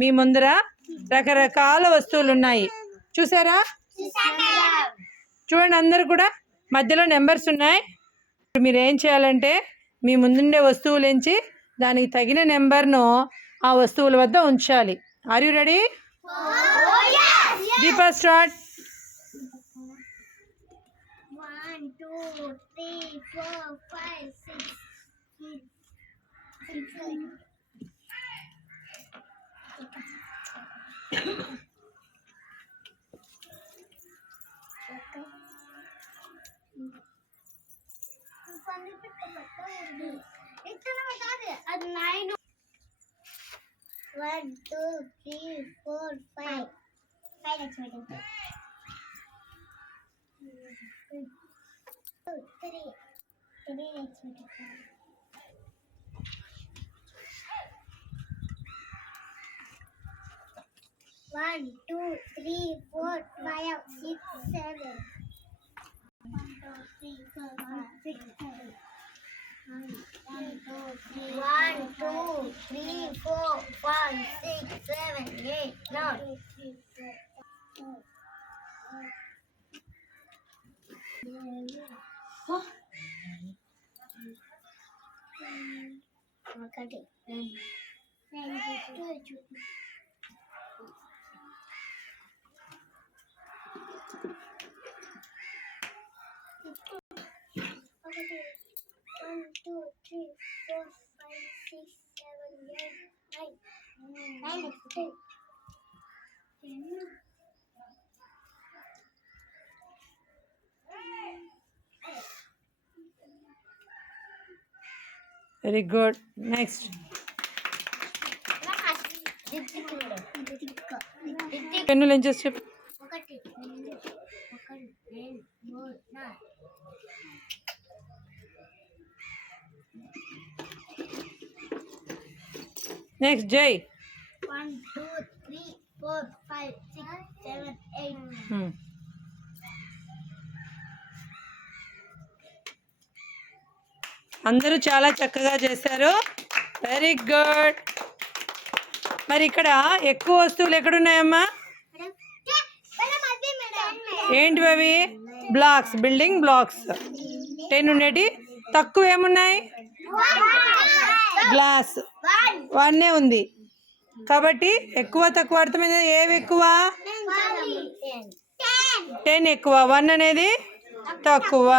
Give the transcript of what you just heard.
మీ ముందర రకరకాల వస్తువులు ఉన్నాయి, చూసారా? చూడండి, అందరు కూడా మధ్యలో నెంబర్స్ ఉన్నాయి. ఇప్పుడు మీరు ఏం చేయాలంటే మీ ముందుండే వస్తువులు ఎంచి దానికి తగిన నెంబర్ను ఆ వస్తువుల వద్ద ఉంచాలి. Are you ready? Deepa start. 1 2 3 4 5 6 అది 9 1 2 3 4 5 5 1 2 3 4 5 6 7 1 2 3 4 5 6 7 1 2 3 4 5 6 7 8 9 ఒకటి ఒకటి 1 2 3 4 5 6 7 8 9 10. Very good. నెక్స్ట్ పెన్నులు ఏం చేసి చెప్పు. ఒకటి 2 1 2 3 4 నెక్స్ట్ జై. 1 2 3 4 5 6 7 8. అందరూ చాలా చక్కగా చేశారు. Very good. మరి ఇక్కడ ఎక్కువ వస్తువులు ఎక్కడున్నాయమ్మా? ఏంటివి అవి? బ్లాక్స్, బిల్డింగ్ బ్లాక్స్ 10 ఉండేటి. తక్కువ ఏమున్నాయి? గ్లాస్ 1 ఉంది. కాబట్టి ఎక్కువ తక్కువ అర్థమైంది. ఏవి ఎక్కువ? 10 ఎక్కువ, 1 అనేది తక్కువ.